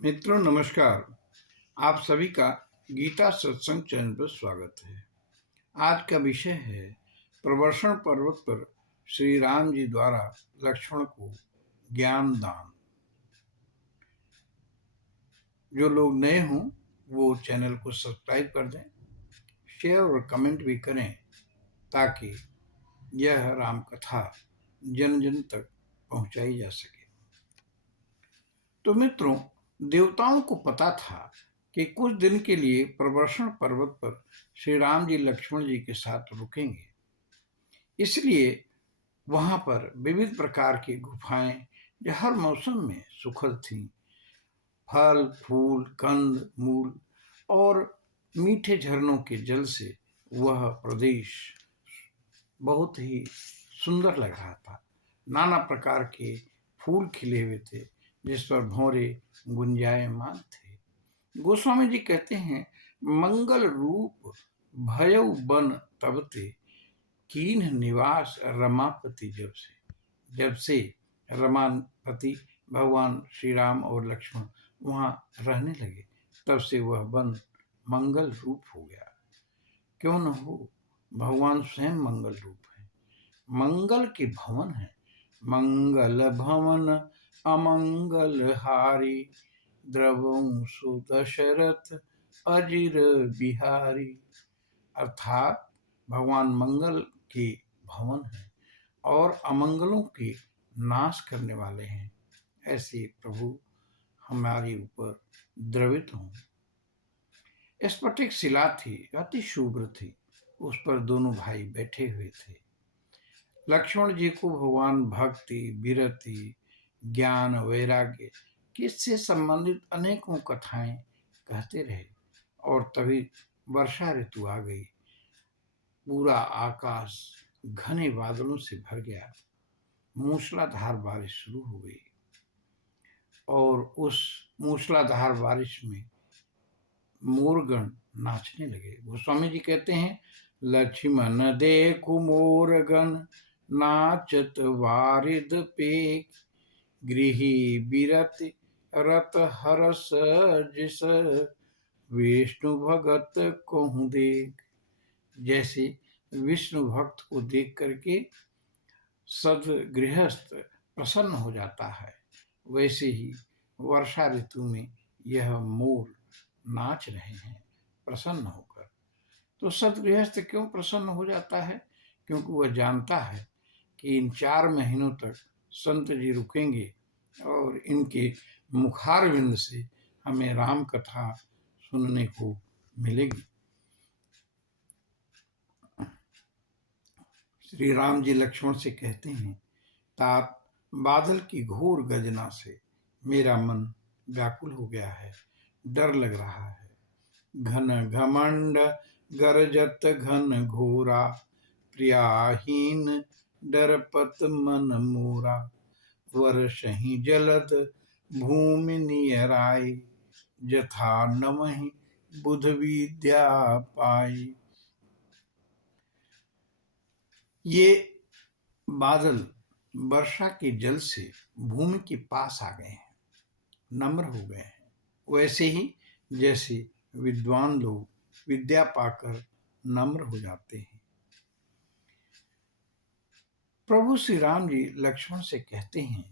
मित्रों नमस्कार। आप सभी का गीता सत्संग चैनल पर स्वागत है। आज का विषय है प्रवर्षण पर्वत पर श्री राम जी द्वारा लक्ष्मण को ज्ञान दान। जो लोग नए हों वो चैनल को सब्सक्राइब कर दें, शेयर और कमेंट भी करें ताकि यह राम कथा जन जन तक पहुंचाई जा सके। तो मित्रों, देवताओं को पता था कि कुछ दिन के लिए प्रवर्षण पर्वत पर श्री राम जी लक्ष्मण जी के साथ रुकेंगे। इसलिए वहां पर विविध प्रकार की गुफाएं जो हर मौसम में सुखद थीं, फल फूल कंद मूल और मीठे झरनों के जल से वह प्रदेश बहुत ही सुंदर लग रहा था। नाना प्रकार के फूल खिले हुए थे जिस पर भंवरे गुंजायमान थे। गोस्वामी जी कहते हैं, मंगल रूप भयउ बन तब ते कीन्ह निवास रमापति जब से रमापति भगवान श्री राम और लक्ष्मण वहाँ रहने लगे तब से वह वन मंगल रूप हो गया। क्यों न हो, भगवान स्वयं मंगल रूप है, मंगल के भवन है। मंगल भवन अमंगल हारी द्रवंसु दशरथ अजिर बिहारी। अर्थात भगवान मंगल के भवन है और अमंगलों के नाश करने वाले हैं। ऐसे प्रभु हमारे ऊपर द्रवित हों। स्फटिक शिला थी, अति शुभ्र थी, उस पर दोनों भाई बैठे हुए थे। लक्ष्मण जी को भगवान भक्ति विरति ज्ञान वैराग्य किससे संबंधित अनेकों कथाएं कहते रहे और तभी वर्षा ऋतु आ गई। पूरा आकाश घने बादलों से भर गया, मूसलाधार बारिश शुरू हो गई और उस मूसलाधार बारिश में मोरगण नाचने लगे। गोस्वामी जी कहते हैं, लक्ष्मण देखु मोरगण नाचत वारिद पेक गृही बिरति रत हरस जिस विष्णु भगत कहूँ देख। जैसे विष्णु भक्त को देख करके सदगृहस्थ प्रसन्न हो जाता है, वैसे ही वर्षा ऋतु में यह मोर नाच रहे हैं प्रसन्न होकर। तो सदगृहस्थ क्यों प्रसन्न हो जाता है? क्योंकि वह जानता है कि इन 4 महीनों तक संत जी रुकेंगे और इनके मुखारविंद से हमें राम कथा सुनने को मिलेगी। श्री राम जी लक्ष्मण से कहते हैं, तात बादल की घोर गर्जना से मेरा मन व्याकुल हो गया है, डर लग रहा है। घन घमंड गरजत घन घोरा प्रियाहीन डरपत मन मोरा वर्षहि जलद भूमि नियराई जथा नमहि बुध विद्या पाई। ये बादल वर्षा के जल से भूमि के पास आ गए हैं, नम्र हो गए हैं, वैसे ही जैसे विद्वान लोग विद्या पाकर नम्र हो जाते हैं। प्रभु श्री राम जी लक्ष्मण से कहते हैं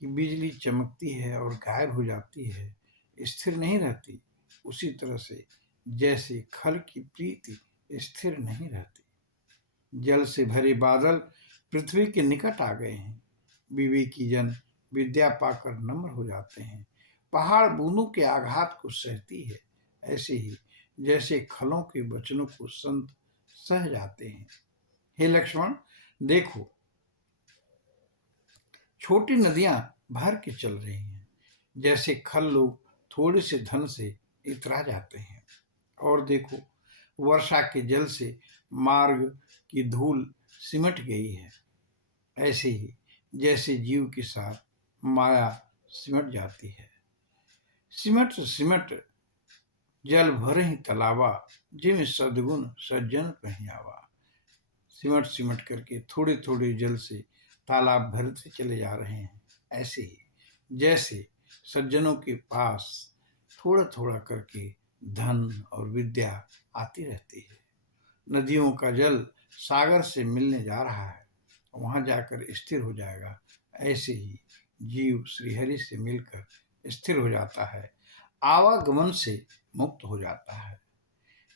कि बिजली चमकती है और गायब हो जाती है, स्थिर नहीं रहती, उसी तरह से जैसे खल की प्रीति स्थिर नहीं रहती। जल से भरे बादल पृथ्वी के निकट आ गए हैं, विवेकी जन विद्या पाकर नम्र हो जाते हैं। पहाड़ बूंदों के आघात को सहती है, ऐसे ही जैसे खलों के वचनों को संत सह जाते हैं। हे लक्ष्मण, देखो छोटी नदियां भर के चल रही हैं, जैसे खल लोग थोड़े से धन से इतरा जाते हैं। और देखो वर्षा के जल से मार्ग की धूल सिमट गई है, ऐसे ही जैसे जीव के साथ माया सिमट जाती है। सिमट सिमट जल भर ही तलावा जिम सद्गुण सज्जन पहियावा। सिमट सिमट करके थोड़े थोड़े जल से तालाब भरते चले जा रहे हैं, ऐसे ही जैसे सज्जनों के पास थोड़ा थोड़ा करके धन और विद्या आती रहती है। नदियों का जल सागर से मिलने जा रहा है, वहां जाकर स्थिर हो जाएगा। ऐसे ही जीव श्रीहरि से मिलकर स्थिर हो जाता है, आवागमन से मुक्त हो जाता है।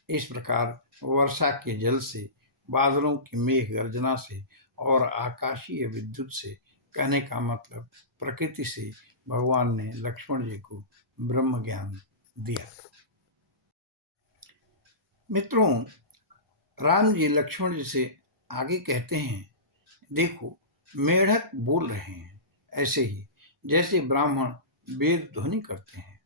इस प्रकार वर्षा के जल से, बादलों की मेघ गर्जना से और आकाशीय विद्युत से, कहने का मतलब प्रकृति से भगवान ने लक्ष्मण जी को ब्रह्म ज्ञान दिया। मित्रों, राम जी लक्ष्मण जी से आगे कहते हैं, देखो मेढक बोल रहे हैं, ऐसे ही जैसे ब्राह्मण वेद ध्वनि करते हैं।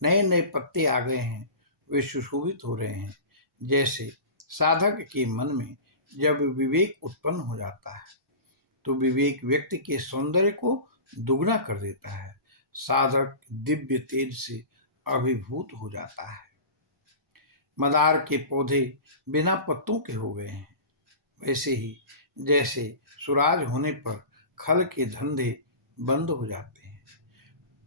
नए नए पत्ते आ गए हैं, वे सुशोभित हो रहे हैं। जैसे साधक के मन में जब विवेक उत्पन्न हो जाता है तो विवेक व्यक्ति के सौंदर्य को दुगना कर देता है। साधक दिव्य तेज से अभिभूत हो जाता है। मदार के पौधे बिना पत्तों के हो गए हैं, वैसे ही जैसे सुराज होने पर खल के धंधे बंद हो जाते हैं,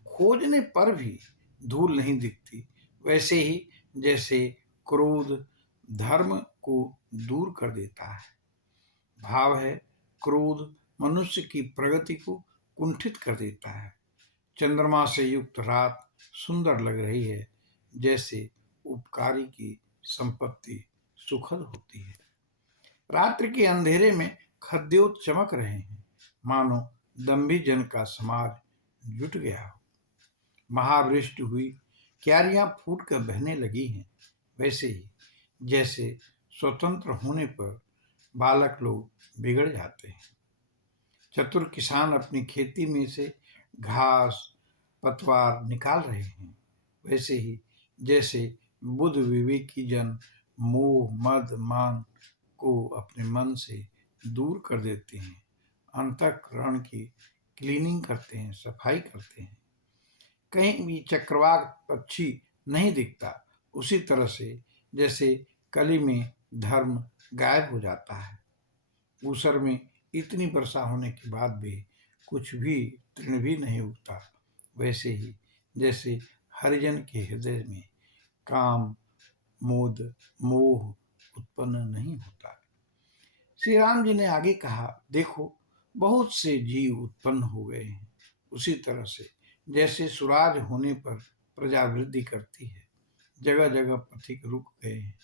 खोजने पर भी धूल नहीं दिखती, वैसे ही जैसे क्रोध धर्म को दूर कर देता है। भाव है, क्रोध मनुष्य की प्रगति को कुंठित कर देता है। चंद्रमा से युक्त रात सुंदर लग रही है, जैसे उपकारी की संपत्ति सुखद होती है। रात्रि के अंधेरे में खद्योत चमक रहे हैं, मानो दम्भी जन का समाज जुट गया हो। महावृष्टि हुई, क्यारियां फूट कर बहने लगी हैं, वैसे ही जैसे स्वतंत्र होने पर बालक लोग बिगड़ जाते हैं। चतुर किसान अपनी खेती में से घास पतवार निकाल रहे हैं, वैसे ही जैसे बुद्ध विवेकी जन मोह मद मान को अपने मन से दूर कर देते हैं, अंतःकरण की क्लीनिंग करते हैं, सफाई करते हैं। कहीं भी चक्रवाक पक्षी नहीं दिखता, उसी तरह से जैसे कली में धर्म गायब हो जाता है। ऊसर में इतनी वर्षा होने के बाद भी कुछ भी तृण भी नहीं उगता, वैसे ही जैसे हरिजन के हृदय में काम मोद मोह उत्पन्न नहीं होता। श्री राम जी ने आगे कहा, देखो बहुत से जीव उत्पन्न हो गए हैं, उसी तरह से जैसे सुराज होने पर प्रजा वृद्धि करती है, जगह जगह पथिक रुक गए हैं,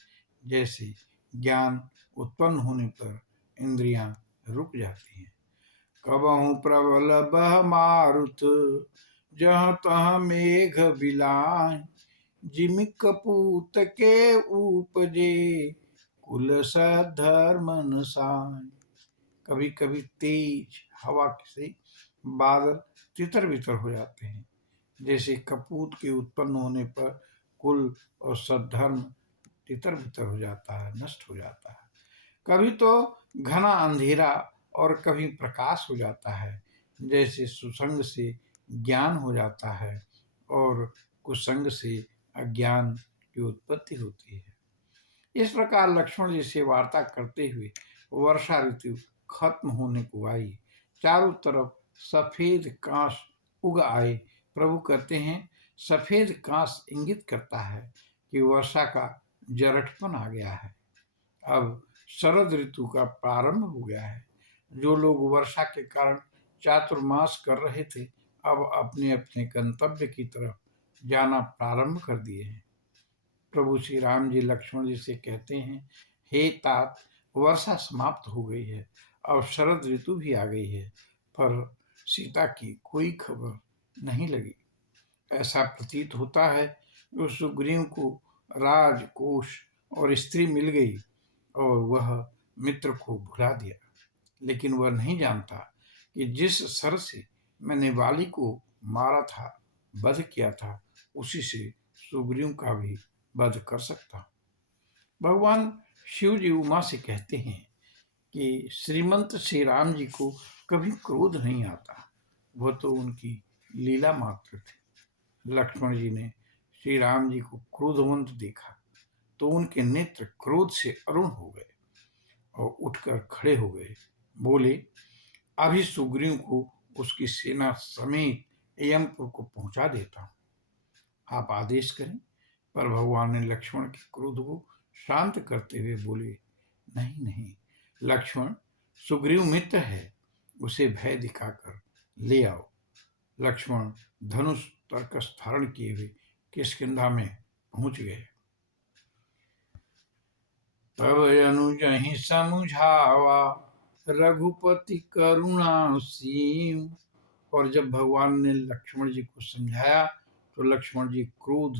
जैसे ज्ञान उत्पन्न होने पर इंद्रियां रुक जाती हैं। कबहु प्रबल बह मारुत, जहाँ तहाँ मेघ बिलाय, जिमि कपूत के उपजे, कुल सधर्म नसाय। कभी कभी तेज हवा से बादल तितर बितर हो जाते हैं, जैसे कपूत के उत्पन्न होने पर कुल और सद्धर्म तितर बितर हो जाता है, नष्ट हो जाता है। कभी तो घना अंधेरा और कभी प्रकाश हो जाता है, जैसे सुसंग से ज्ञान हो जाता है और कुसंग से अज्ञान की उत्पत्ति होती है। इस प्रकार लक्ष्मण जी से वार्ता करते हुए वर्षा ऋतु खत्म होने को आई। चारों तरफ सफेद कांस उग आए। प्रभु कहते हैं, सफेद कांस इंगित करता है कि वर्षा का जरठपन आ गया है। अब शरद ऋतु का प्रारंभ हो गया है। जो लोग वर्षा के कारण चातुर्मास कर रहे थे, अब अपने अपने गंतव्य की तरफ जाना प्रारंभ कर दिए हैं। प्रभु श्री राम जी लक्ष्मण जी से कहते हैं, हे तात, वर्षा समाप्त हो गई है, अब शरद ऋतु भी आ गई है, पर सीता की कोई खबर नहीं लगी। ऐसा प्रतीत होता है कि सुग्रीव को राजकोष और स्त्री मिल गई और वह मित्र को भुला दिया, लेकिन वह नहीं जानता कि जिस सर से मैंने वाली को मारा था, वध किया था, उसी से सुग्रीव का भी वध कर सकता हूँ। भगवान शिव जी उमा से कहते हैं कि श्रीमंत श्री राम जी को कभी क्रोध नहीं आता, वह तो उनकी लीला मात्र थे। लक्ष्मण जी ने श्री राम जी को क्रोधवंत देखा तो उनके नेत्र क्रोध से अरुण हो गए और उठकर खड़े हो गए। बोले, अभी सुग्रीव को उसकी सेना समेत यमपुर को पहुंचा देता हूँ, आप आदेश करें। पर भगवान ने लक्ष्मण के क्रोध को शांत करते हुए बोले, नहीं नहीं लक्ष्मण, सुग्रीव मित्र है, उसे भय दिखाकर ले आओ। लक्ष्मण धनुष तर्कस धारण किए हुए किष्किंधा में पहुंच गए। तब अनुजहि समुझावा, रघुपति करुणा सीम। और जब भगवान ने लक्ष्मण जी को समझाया तो लक्ष्मण जी क्रोध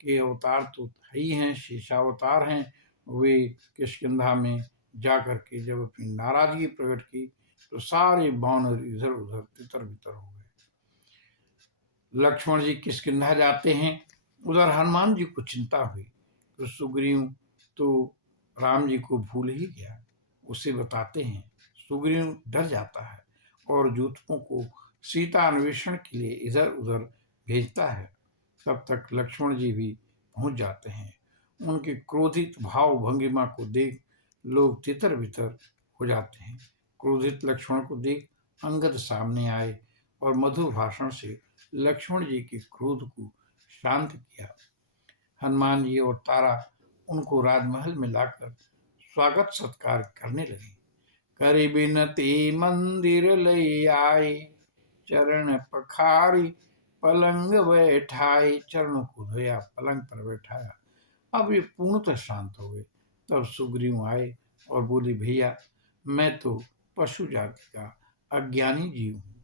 के अवतार तो ही हैं, शेषावतार हैं। वे किष्किंधा में जाकर के जब अपनी नाराजगी प्रकट की तो सारे वानर इधर उधर तितर बितर हो गए। लक्ष्मण जी किष्किंधा जाते हैं, उधर हनुमान जी को चिंता हुई तो सुग्रीव तो राम जी को भूल ही गया। उसे बताते हैं, सुग्रीव डर जाता है और दूतों को सीता अन्वेषण के लिए इधर उधर भेजता है। तब तक लक्ष्मण जी भी पहुंच जाते हैं। उनके क्रोधित भाव भंगिमा को देख लोग तितर बितर हो जाते हैं। क्रोधित लक्ष्मण को देख अंगद सामने आए और मधुर भाषण से लक्ष्मण जी के क्रोध को शांत किया। हनुमान जी और तारा उनको राजमहल में लाकर स्वागत सत्कार करने लगे। करि बिनती मंदिर ले आए, चरण पखारी पलंग बैठाए। चरणों को धोया, पलंग पर बैठाया। अब ये पूर्णतः शांत हो गए। तब सुग्रीव आए और बोले, भैया मैं तो पशु जाति का अज्ञानी जीव हूँ।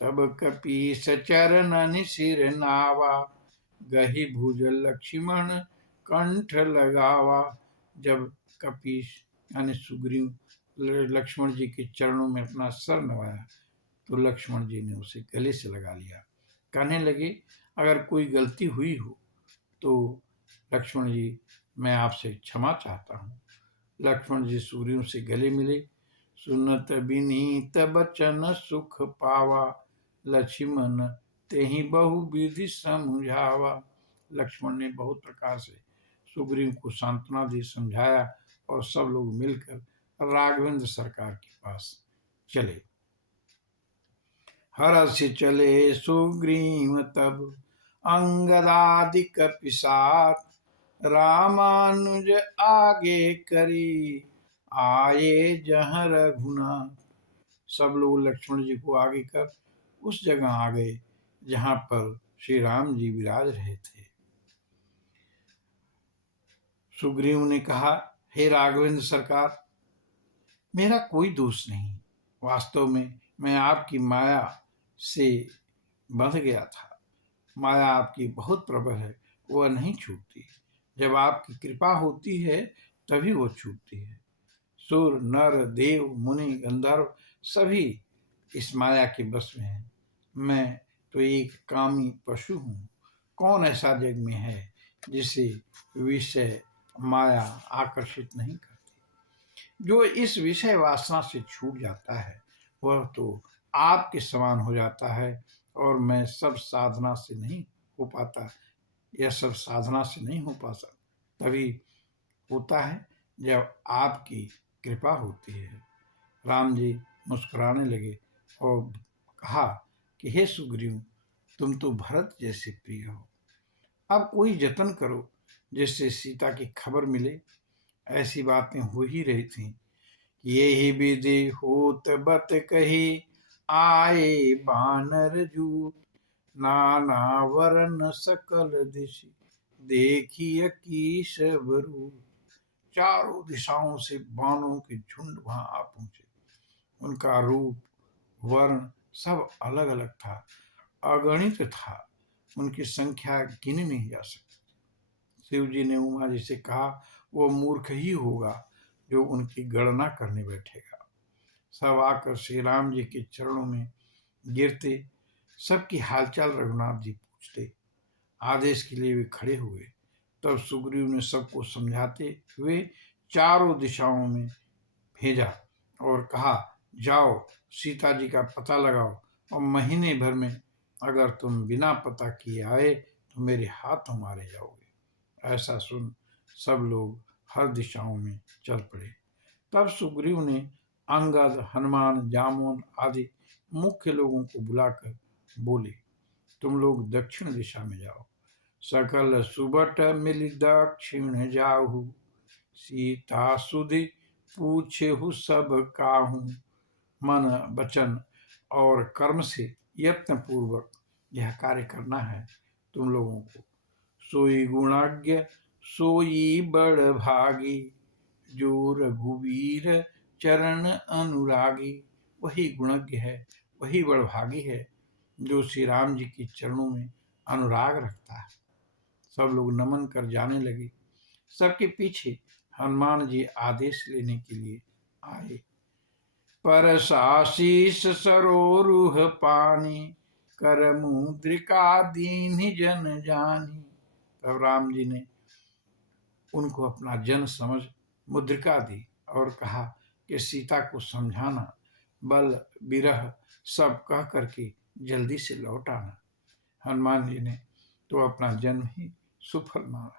तब कपीस चरणन सिर नावा, गही भुज लक्ष्मण कंठ लगावा। जब कपीस यानी सुग्रीव लक्ष्मण जी के चरणों में अपना सर नवाया तो लक्ष्मण जी ने उसे गले से लगा लिया। कहने लगे, अगर कोई गलती हुई हो तो लक्ष्मण जी मैं आपसे क्षमा चाहता हूँ। लक्ष्मण जी सुग्रीव से गले मिले। सुनत विनीत बचन सुख पावा, लक्ष्मण तेहि बहु विधि समझावा। लक्ष्मण ने बहुत प्रकार से सुग्रीव को सांत्वना दी, समझाया और सब लोग मिलकर राघवेंद्र सरकार के पास चले। हरषि चले सुग्रीव तब, अंगदादि कपिसात। रामानुज आगे करी, आए जहाँ रघुनाथ। सब लोग लक्ष्मण जी को आगे कर उस जगह आ गए जहां पर श्री राम जी विराज रहे थे। सुग्रीव ने कहा, हे राघवेंद्र सरकार, मेरा कोई दोष नहीं। वास्तव में मैं आपकी माया से बंध गया था। माया आपकी बहुत प्रबल है, वह नहीं छूटती। जब आपकी कृपा होती है तभी वो छूटती है। सुर नर देव मुनि गंधर्व सभी इस माया के बस में हैं। मैं तो एक कामी पशु हूँ। कौन ऐसा जग में है जिसे विषय माया आकर्षित नहीं करती। जो इस विषय वासना से छूट जाता है वह तो आपके समान हो जाता है। और मैं सब साधना से नहीं हो पाता, यह सब साधना से नहीं हो पाता, तभी होता है जब आपकी कृपा होती है। राम जी मुस्कुराने लगे और कहा कि हे सुग्रीव, तुम तो भरत जैसे प्रिय हो। अब कोई जतन करो जिससे सीता की खबर मिले। ऐसी बातें हो ही रही थी, ये ही विधि होत बत कही, आए बानर जूत। नाना वरण सकल दिशि, देखिए कीश रूप। चारों दिशाओं से बाणों के झुंड वहां आ पहुंचे। उनका रूप वर्ण सब अलग अलग था, अगणित था। उनकी संख्या गिनी नहीं जा सकती। शिव जी ने उमा जी से कहा, वो मूर्ख ही होगा जो उनकी गणना करने बैठेगा। सब आकर श्री राम जी के चरणों में गिरते, सबकी हालचाल रघुनाथ जी पूछते। आदेश के लिए वे खड़े हुए। तब सुग्रीव ने सबको समझाते हुए चारों दिशाओं में भेजा और कहा, जाओ सीता जी का पता लगाओ और महीने भर में अगर तुम बिना पता किए आए तो मेरे हाथों मारे जाओगे। ऐसा सुन सब लोग हर दिशाओं में चल पड़े। तब सुग्रीव ने अंगद, हनुमान, जामुन आदि मुख्य लोगों को बुलाकर बोले, तुम लोग दक्षिण दिशा में जाओ। सकल सुबट मिल दक्षिण जाहु, सीता सुधि पूछेहु सब काहू। मन वचन और कर्म से यत्न पूर्वक यह कार्य करना है तुम लोगों को। सोई गुणज्ञ सोई बड़ भागी, जो रघुवीर चरण अनुरागी। वही गुणज्ञ है, वही बड़ भागी है जो श्री राम जी के चरणों में अनुराग रखता है। सब लोग नमन कर जाने लगे। सबके पीछे हनुमान जी आदेश लेने के लिए आए। परसाशीष सरोरुह पानी, कर मुद्रिका दीन जन जानी। तब राम जी ने उनको अपना जन समझ मुद्रिका दी और कहा कि सीता को समझाना, बल विरह सब कह करके जल्दी से लौट आना। हनुमान जी ने तो अपना जन्म ही सुफल माना।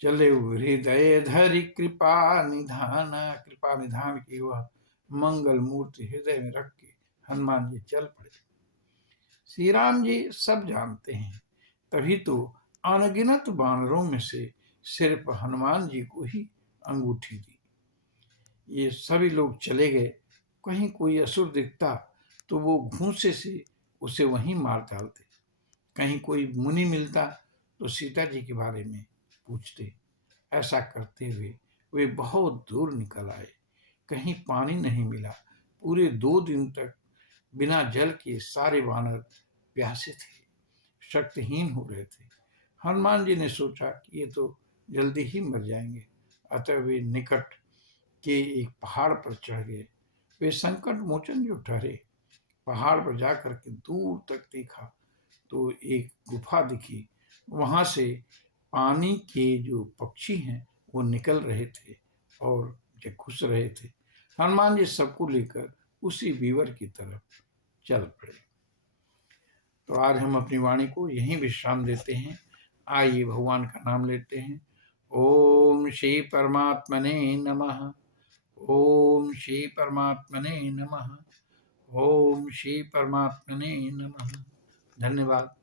चले हृदय धरि कृपा निधाना, कृपा निधान की वह मंगल मूर्ति हृदय में रख के हनुमान जी चल पड़े। श्री राम जी सब जानते हैं, तभी तो अनगिनत वानरों में से सिर्फ हनुमान जी को ही अंगूठी दी। ये सभी लोग चले गए। कहीं कोई असुर दिखता तो वो घूंसे से उसे वहीं मार डालते। कहीं कोई मुनि मिलता तो सीता जी के बारे में पूछते। ऐसा करते हुए वे बहुत दूर निकल आए। कहीं पानी नहीं मिला। पूरे 2 दिन तक बिना जल के सारे वानर प्यासे थे, शक्तिहीन हो रहे थे। हनुमान जी ने सोचा कि ये तो जल्दी ही मर जाएंगे, अतः वे निकट के एक पहाड़ पर चढ़ गए। वे संकट मोचन जो ठहरे। पहाड़ पर जाकर के दूर तक देखा तो एक गुफा दिखी। वहां से पानी के जो पक्षी हैं वो निकल रहे थे और जो घुस रहे थे। हनुमान जी सबको लेकर उसी बीवर की तरफ चल पड़े। तो आज हम अपनी वाणी को यहीं विश्राम देते हैं। आइए भगवान का नाम लेते हैं। ओम श्री परमात्मने नमः। ओम श्री परमात्मने नमः। ओम श्री परमात्मने नमः। धन्यवाद।